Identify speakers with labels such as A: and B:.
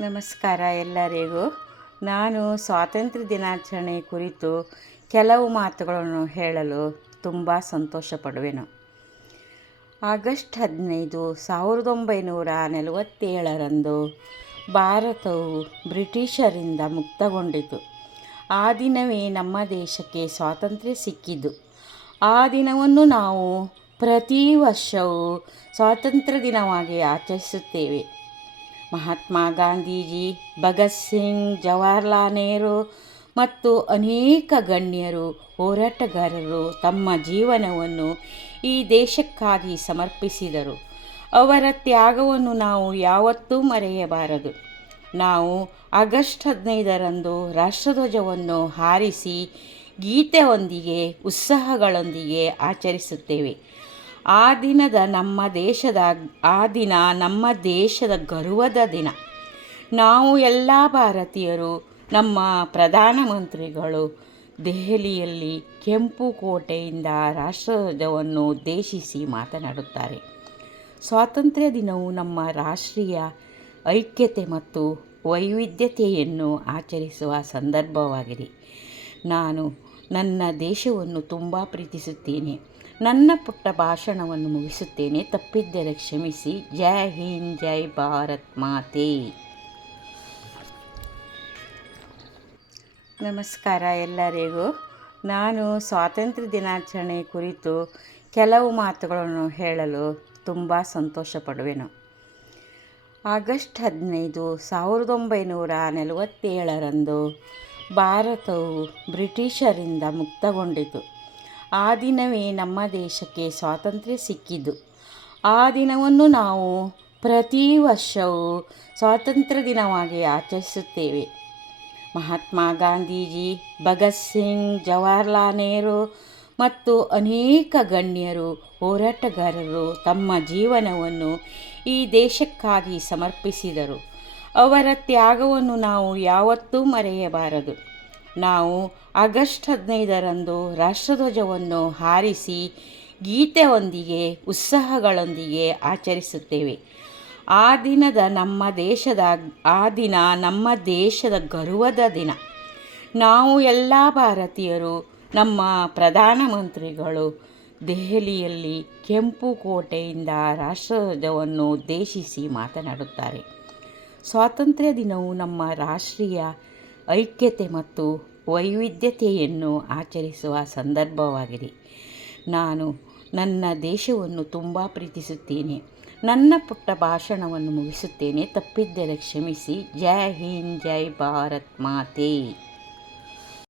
A: ನಮಸ್ಕಾರ ಎಲ್ಲರಿಗೂ. ನಾನು ಸ್ವಾತಂತ್ರ್ಯ ದಿನಾಚರಣೆ ಕುರಿತು ಕೆಲವು ಮಾತುಗಳನ್ನು ಹೇಳಲು ತುಂಬ ಸಂತೋಷ ಪಡುವೆನು ಆಗಸ್ಟ್ ಹದಿನೈದು ಸಾವಿರದ ಒಂಬೈನೂರ ನಲವತ್ತೇಳರಂದು ಭಾರತವು ಬ್ರಿಟಿಷರಿಂದ ಮುಕ್ತಗೊಂಡಿತು. ಆ ದಿನವೇ ನಮ್ಮ ದೇಶಕ್ಕೆ ಸ್ವಾತಂತ್ರ್ಯ ಸಿಕ್ಕಿದ್ದು. ಆ ದಿನವನ್ನು ನಾವು ಪ್ರತಿ ವರ್ಷವೂ ಸ್ವಾತಂತ್ರ್ಯ ದಿನವಾಗಿ ಆಚರಿಸುತ್ತೇವೆ. ಮಹಾತ್ಮ ಗಾಂಧೀಜಿ, ಭಗತ್ ಸಿಂಗ್, ಜವಾಹರ್ಲಾಲ್ ನೆಹರು ಮತ್ತು ಅನೇಕ ಗಣ್ಯರು, ಹೋರಾಟಗಾರರು ತಮ್ಮ ಜೀವನವನ್ನು ಈ ದೇಶಕ್ಕಾಗಿ ಸಮರ್ಪಿಸಿದರು. ಅವರ ತ್ಯಾಗವನ್ನು ನಾವು ಯಾವತ್ತೂ ಮರೆಯಬಾರದು. ನಾವು ಆಗಸ್ಟ್ ಹದಿನೈದರಂದು ರಾಷ್ಟ್ರಧ್ವಜವನ್ನು ಹಾರಿಸಿ ಗೀತೆಯೊಂದಿಗೆ, ಉತ್ಸಾಹಗಳೊಂದಿಗೆ ಆಚರಿಸುತ್ತೇವೆ. ಆ ದಿನದ ನಮ್ಮ ದೇಶದ, ಆ ದಿನ ನಮ್ಮ ದೇಶದ ಗರ್ವದ ದಿನ. ನಾವು ಎಲ್ಲ ಭಾರತೀಯರು, ನಮ್ಮ ಪ್ರಧಾನಮಂತ್ರಿಗಳು ದೆಹಲಿಯಲ್ಲಿ ಕೆಂಪು ಕೋಟೆಯಿಂದ ರಾಷ್ಟ್ರಧ್ವಜವನ್ನು ಉದ್ದೇಶಿಸಿ ಮಾತನಾಡುತ್ತಾರೆ. ಸ್ವಾತಂತ್ರ್ಯ ದಿನವು ನಮ್ಮ ರಾಷ್ಟ್ರೀಯ ಐಕ್ಯತೆ ಮತ್ತು ವೈವಿಧ್ಯತೆಯನ್ನು ಆಚರಿಸುವ ಸಂದರ್ಭವಾಗಿದೆ. ನಾನು ನನ್ನ ದೇಶವನ್ನು ತುಂಬ ಪ್ರೀತಿಸುತ್ತೇನೆ. ನನ್ನ ಪುಟ್ಟ ಭಾಷಣವನ್ನು ಮುಗಿಸುತ್ತೇನೆ. ತಪ್ಪಿದ್ದರೆ ಕ್ಷಮಿಸಿ. ಜೈ ಹಿಂದ್, ಜೈ ಭಾರತ್ ಮಾತೆ. ನಮಸ್ಕಾರ ಎಲ್ಲರಿಗೂ. ನಾನು ಸ್ವಾತಂತ್ರ್ಯ ದಿನಾಚರಣೆ ಕುರಿತು ಕೆಲವು ಮಾತುಗಳನ್ನು ಹೇಳಲು ತುಂಬ ಸಂತೋಷ ಪಡುವೆನು ಆಗಸ್ಟ್ ಹದಿನೈದು ಸಾವಿರದ ಒಂಬೈನೂರ ನಲವತ್ತೇಳರಂದು ಭಾರತವು ಬ್ರಿಟಿಷರಿಂದ ಮುಕ್ತಗೊಂಡಿತು. ಆ ದಿನವೇ ನಮ್ಮ ದೇಶಕ್ಕೆ ಸ್ವಾತಂತ್ರ್ಯ ಸಿಕ್ಕಿದ್ದು ಆ ದಿನವನ್ನು ನಾವು ಪ್ರತಿ ವರ್ಷವೂ ಸ್ವಾತಂತ್ರ್ಯ ದಿನವಾಗಿ ಆಚರಿಸುತ್ತೇವೆ. ಮಹಾತ್ಮ ಗಾಂಧೀಜಿ, ಭಗತ್ ಸಿಂಗ್, ಜವಾಹರ್ಲಾಲ್ ನೆಹರು ಮತ್ತು ಅನೇಕ ಗಣ್ಯರು, ಹೋರಾಟಗಾರರು ತಮ್ಮ ಜೀವನವನ್ನು ಈ ದೇಶಕ್ಕಾಗಿ ಸಮರ್ಪಿಸಿದರು. ಅವರ ತ್ಯಾಗವನ್ನು ನಾವು ಯಾವತ್ತೂ ಮರೆಯಬಾರದು. ನಾವು ಆಗಸ್ಟ್ ಹದಿನೈದರಂದು ರಾಷ್ಟ್ರಧ್ವಜವನ್ನು ಹಾರಿಸಿ ಗೀತೆಯೊಂದಿಗೆ, ಉತ್ಸಾಹಗಳೊಂದಿಗೆ ಆಚರಿಸುತ್ತೇವೆ. ಆ ದಿನದ ನಮ್ಮ ದೇಶದ, ಆ ದಿನ ನಮ್ಮ ದೇಶದ ಗರ್ವದ ದಿನ. ನಾವು ಎಲ್ಲ ಭಾರತೀಯರು, ನಮ್ಮ ಪ್ರಧಾನಮಂತ್ರಿಗಳು ದೆಹಲಿಯಲ್ಲಿ ಕೆಂಪು ಕೋಟೆಯಿಂದ ರಾಷ್ಟ್ರಧ್ವಜವನ್ನು ಉದ್ದೇಶಿಸಿ ಮಾತನಾಡುತ್ತಾರೆ. ಸ್ವಾತಂತ್ರ್ಯ ದಿನವು ನಮ್ಮ ರಾಷ್ಟ್ರೀಯ ಐಕ್ಯತೆ ಮತ್ತು ವೈವಿಧ್ಯತೆಯನ್ನು ಆಚರಿಸುವ ಸಂದರ್ಭವಾಗಿದೆ. ನಾನು ನನ್ನ ದೇಶವನ್ನು ತುಂಬ ಪ್ರೀತಿಸುತ್ತೇನೆ. ನನ್ನ ಪುಟ್ಟ ಭಾಷಣವನ್ನು ಮುಗಿಸುತ್ತೇನೆ. ತಪ್ಪಿದ್ದರೆ ಕ್ಷಮಿಸಿ. ಜೈ ಹಿಂದ್, ಜೈ ಭಾರತ್ ಮಾತೆ.